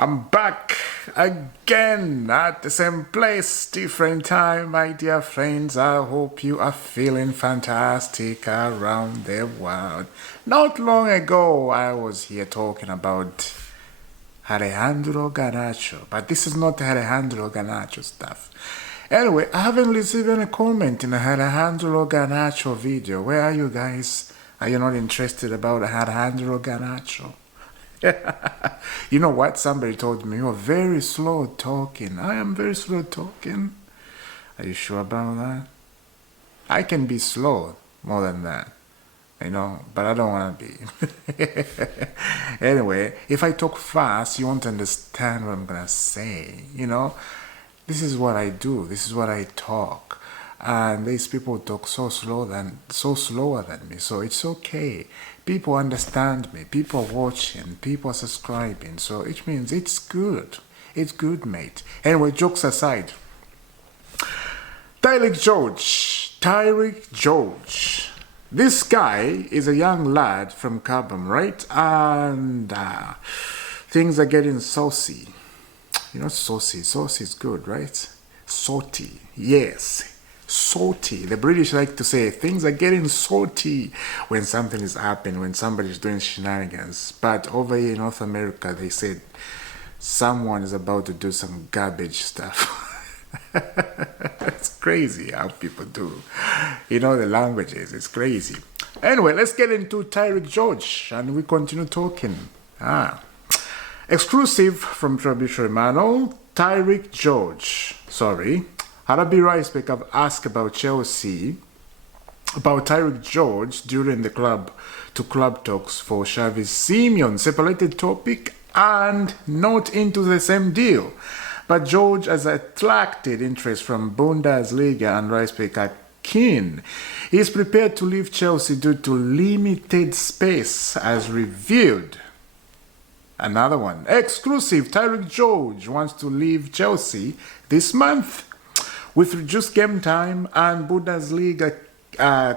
I'm back again at the same place, different time, my dear friends. I hope you are feeling fantastic around the world. Not long ago, I was here talking about Alejandro Garnacho, but this is not Alejandro Garnacho stuff. Anyway, I haven't received any comment in the Alejandro Garnacho video. Where are you guys? Are you not interested about Alejandro Garnacho? You know what? Somebody told me you're very slow talking. I am very slow talking. Are you sure about that? I can be slow more than that, but I don't want to be. Anyway, if I talk fast, you won't understand what I'm gonna say. This is what I do. This is what I talk. And these people talk so slower than me, so it's okay. People understand me, people are watching, people are subscribing, so it means it's good. It's good, mate. Anyway, jokes aside, Tyrique George. This guy is a young lad from Carbon, right? And things are getting saucy. Saucy is good, right? Salty, yes. Salty. The British like to say things are getting salty when something is happening, when somebody's doing shenanigans. But over here in North America, they said someone is about to do some garbage stuff. It's crazy how people do. The languages, it's crazy. Anyway, let's get into Tyrique George and we continue talking. Exclusive from Tributary Manual, Tyrique George. Harabi Ricebeck have asked about Chelsea, about Tyrique George during the club-to-club talks for Xavi Simeone. Separated topic and not into the same deal. But George has attracted interest from Bundesliga and Ricebeck are keen. He is prepared to leave Chelsea due to limited space as revealed. Another one. Exclusive. Tyrique George wants to leave Chelsea this month. With reduced game time and Bundesliga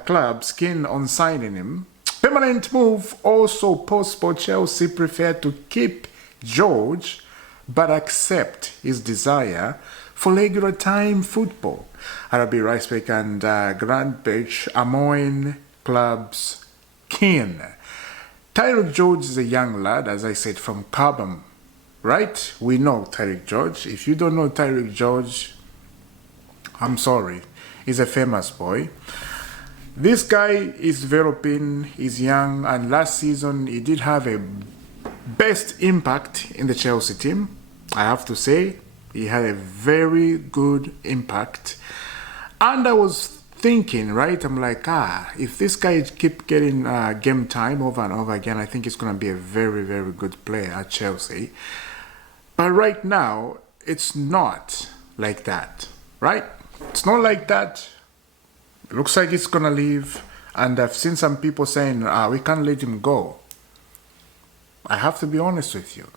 clubs keen on signing him, permanent move also possible. Chelsea prefer to keep George but accept his desire for regular time football. RB Ricebeck and Grand Beach Amoyne clubs keen. Tyrique George is a young lad, as I said, from Carbon, right? We know Tyrique George. If you don't know Tyrique George, I'm sorry. He's a famous boy. This guy is developing, he's young, and last season he did have a best impact in the Chelsea team. I have to say, he had a very good impact. And I was thinking, right, I'm like, if this guy keep getting game time over and over again, I think he's going to be a very, very good player at Chelsea. But right now, it's not like that, right? It's not like that. It looks like he's gonna leave, and I've seen some people saying, we can't let him go. I have to be honest with you.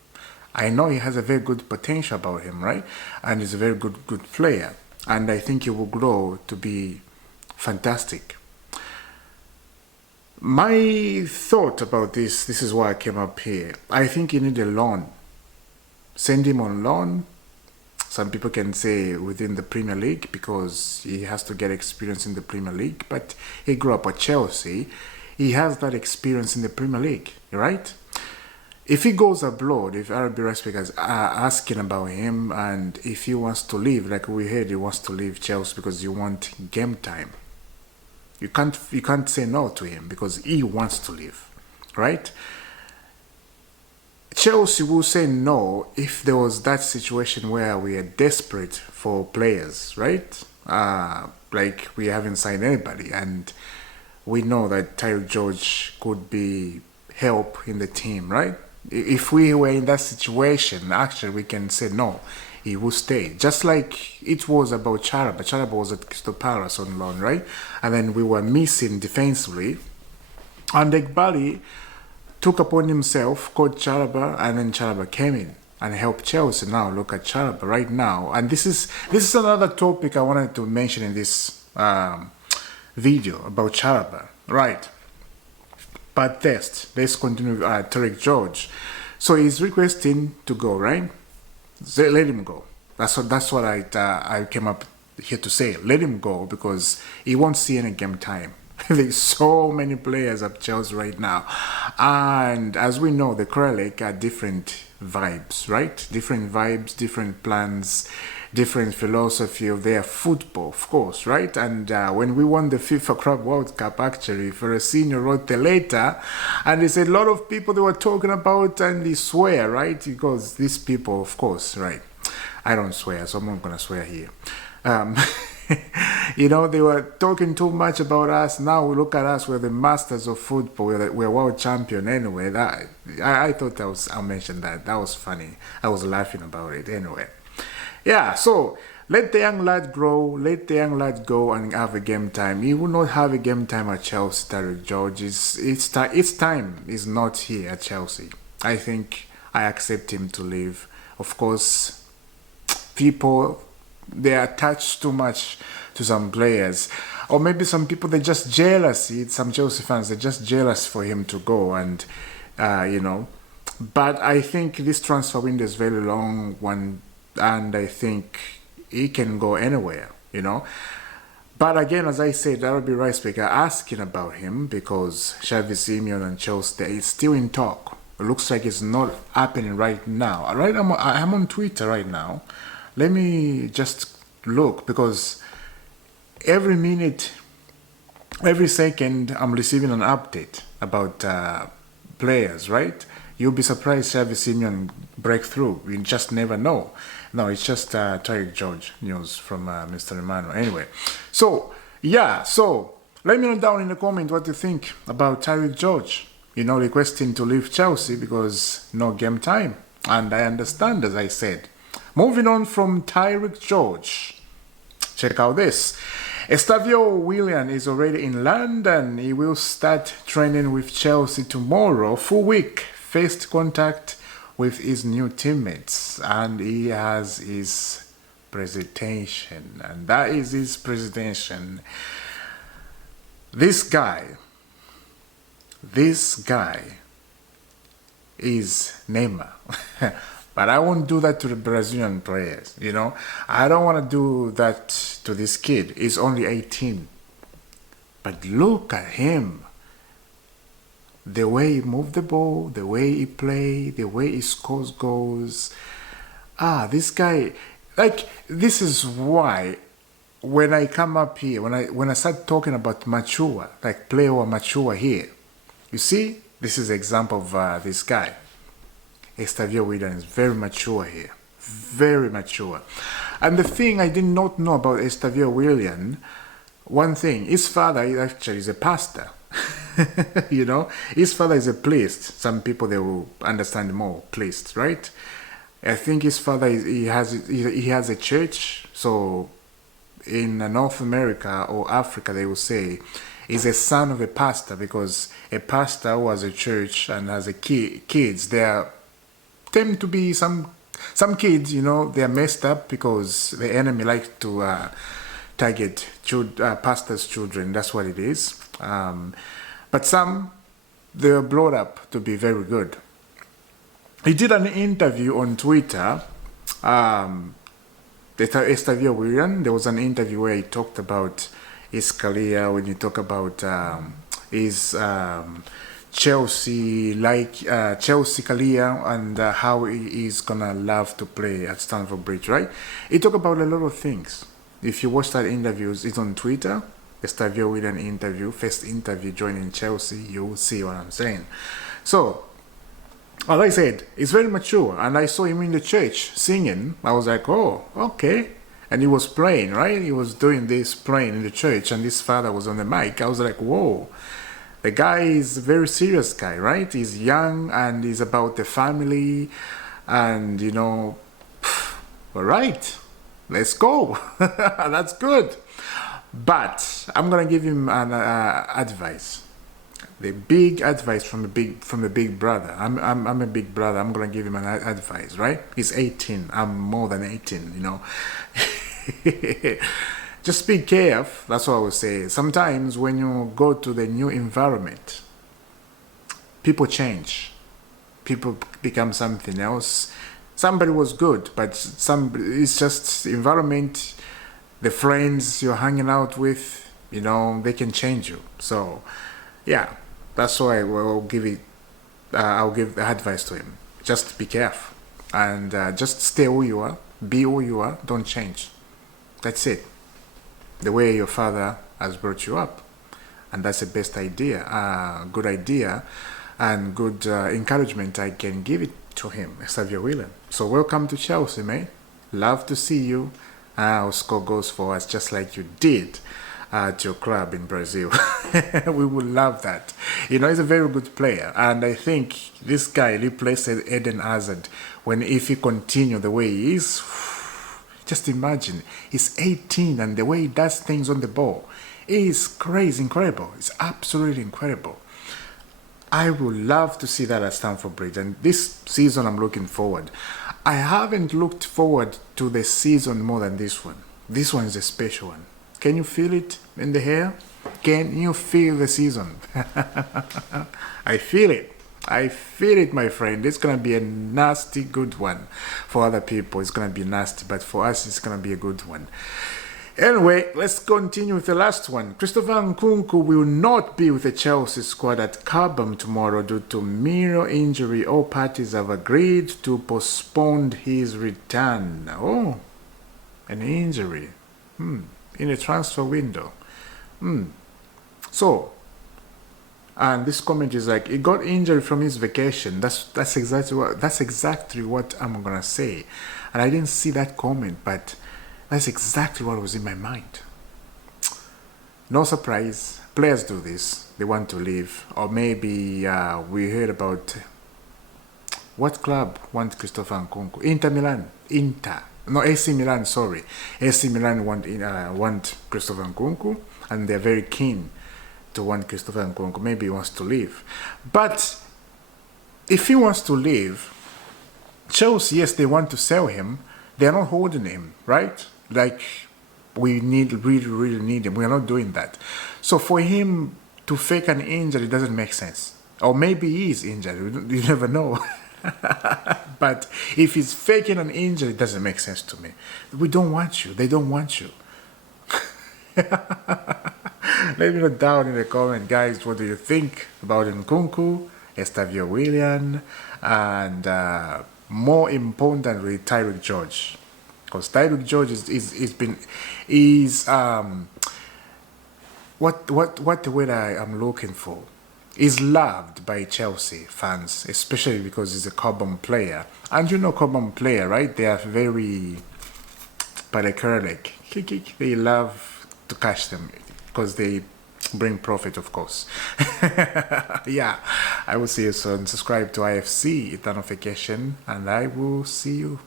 I know he has a very good potential about him, right? And he's a very good player. And I think he will grow to be fantastic. My thought about this is why I came up here. I think he need a loan. Send him on loan. Some people can say within the Premier League because he has to get experience in the Premier League. But he grew up at Chelsea. He has that experience in the Premier League, right? If he goes abroad, if RB Ricebeck is asking about him and if he wants to leave, like we heard he wants to leave Chelsea because you want game time. You can't say no to him because he wants to leave, right? Chelsea will say no if there was that situation where we are desperate for players, right? Like we haven't signed anybody and we know that Tyrique George could be help in the team, right? If we were in that situation, actually we can say no, he will stay. Just like it was about Chalobah. Chalobah was at Crystal Palace on loan, right? And then we were missing defensively. And Egbali took upon himself, called Chalobah, and then Chalobah came in and helped Chelsea. Now look at Chalobah right now. And this is another topic I wanted to mention in this video about Chalobah, right? But let's continue Tyrique George. So he's requesting to go, right? Let him go. That's what I came up here to say. Let him go because he won't see any game time. There's so many players at Chelsea right now, and as we know, the Premier League are different vibes, right? Different vibes, different plans, different philosophy of their football, of course, right? And when we won the FIFA Club World Cup, actually, Ferracino wrote the letter, and he said a lot of people they were talking about, and he swear, right? Because these people, of course, right? I don't swear, so I'm not gonna swear here. Um, you know, they were talking too much about us. Now we look at us, we're the masters of football, we're world champion anyway. I thought I'll mention that. That was funny. I was laughing about it anyway. Yeah, so let the young lad grow, let the young lad go and have a game time. He will not have a game time at Chelsea, Tyrique George. It's time is not here at Chelsea. I think I accept him to leave. Of course, people, they are attached too much to some players. Or maybe some people, they're just jealous. Some Chelsea fans, they're just jealous for him to go. And, you know, but I think this transfer window is very long one. And I think he can go anywhere, you know. But again, as I said, RB Ricebaker asking about him because Xavi Simeon and Chelsea is still in talk. It looks like it's not happening right now. Right, I'm on Twitter right now. Let me just look because every minute, every second, I'm receiving an update about players, right? You'll be surprised Xavi Simeon breakthrough. You just never know. No, it's just Tyrique George news from Mr. Emmanuel. Anyway, so, yeah, so let me know down in the comment what you think about Tyrique George. You know, requesting to leave Chelsea because no game time. And I understand, as I said. Moving on from Tyrique George. Check out this. ESTEVAO Willian is already in London. He will start training with Chelsea tomorrow. Full week. First contact with his new teammates. And he has his presentation. And that is his presentation. This guy is Neymar. But I won't do that to the Brazilian players, you know. I don't want to do that to this kid. He's only 18. But look at him. The way he moves the ball, the way he plays, the way he scores goals. This guy, like, this is why when I come up here, when I start talking about mature, like player or mature here, you see, this is an example of this guy. ESTEVAO Willian is very mature here. Very mature. And the thing I did not know about ESTEVAO Willian, one thing, his father actually is a pastor. You know, his father is a priest. Some people, they will understand more, priest, right? I think his father, he has a church. So in North America or Africa, they will say, is a son of a pastor, because a pastor who has a church and has a kids, they tend to be some kids, you know, they are messed up because the enemy likes to target pastors' children. That's what it is. But some, they are brought up to be very good. He did an interview on Twitter. ESTEVAO Willian, there was an interview where he talked about his career, when you talk about his Chelsea career, and how he is gonna love to play at Stamford Bridge, right? He talked about a lot of things. If you watch that interview, it's on Twitter. ESTEVAO Willian interview, first interview joining Chelsea, you will see what I'm saying. So, as I said, he's very mature, and I saw him in the church singing. I was like, oh, okay. And he was playing, right? He was doing this, playing in the church, and his father was on the mic. I was like, whoa. The guy is a very serious guy, right? He's young, and he's about the family, and, you know, all right, let's go. That's good. But I'm gonna give him an advice. The big advice from the big brother. I'm a big brother. I'm gonna give him an advice, right? He's 18. I'm more than 18. You know. Just be careful. That's what I would say. Sometimes when you go to the new environment, people change. people become something else. Somebody was good, but it's just environment, the friends you're hanging out with, you know, they can change you. So, yeah, that's why I'll give the advice to him. Just be careful and just stay who you are, be who you are, don't change. That's it. The way your father has brought you up. And that's the best idea, good idea, and good encouragement I can give it to him, Xavier Willian. So welcome to Chelsea, mate. Love to see you. I'll score goals for us just like you did at your club in Brazil. We would love that. You know, he's a very good player, and I think this guy replaced Eden Hazard. If he continue the way he is, just imagine, he's 18 and the way he does things on the ball is crazy, incredible. It's absolutely incredible. I would love to see that at Stamford Bridge, and this season I'm looking forward. I haven't looked forward to the season more than this one. This one is a special one. Can you feel it in the air? Can you feel the season? I feel it. I feel it, my friend. It's going to be a nasty good one. For other people, it's going to be nasty, but for us, it's going to be a good one. Anyway, let's continue with the last one. Christopher Nkunku will not be with the Chelsea squad at Cobham tomorrow due to minor injury. All parties have agreed to postpone his return. Oh, an injury. In a transfer window. So, and this comment is like, he got injured from his vacation. That's exactly what I'm gonna say. And I didn't see that comment, but that's exactly what was in my mind. No surprise. Players do this. They want to leave. Or maybe we heard about what club wants Christopher Nkunku? Inter Milan. No, AC Milan, sorry. AC Milan want Christopher Nkunku, and they're very keen to want Christopher Nkunku. Maybe he wants to leave. But if he wants to leave, Chelsea, yes, they want to sell him. They're not holding him, right? Like, we really need him. We're not doing that. So for him to fake an injury doesn't make sense. Or maybe he is injured. You never know. But if he's faking an injury, it doesn't make sense to me. We don't want you. They don't want you. Let me know down in the comment, guys, what do you think about Nkunku, ESTEVAO Willian, and more importantly, Tyrique George. Because Tyrique George what the word I am looking for, is loved by Chelsea fans, especially because he's a Cobham player. And you know Cobham player, right? They are very paracurlic. They love to catch them because they bring profit, of course. Yeah, I will see you soon. Subscribe to IFC, hit the notification, and I will see you.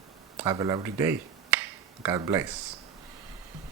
Have a lovely day. God bless.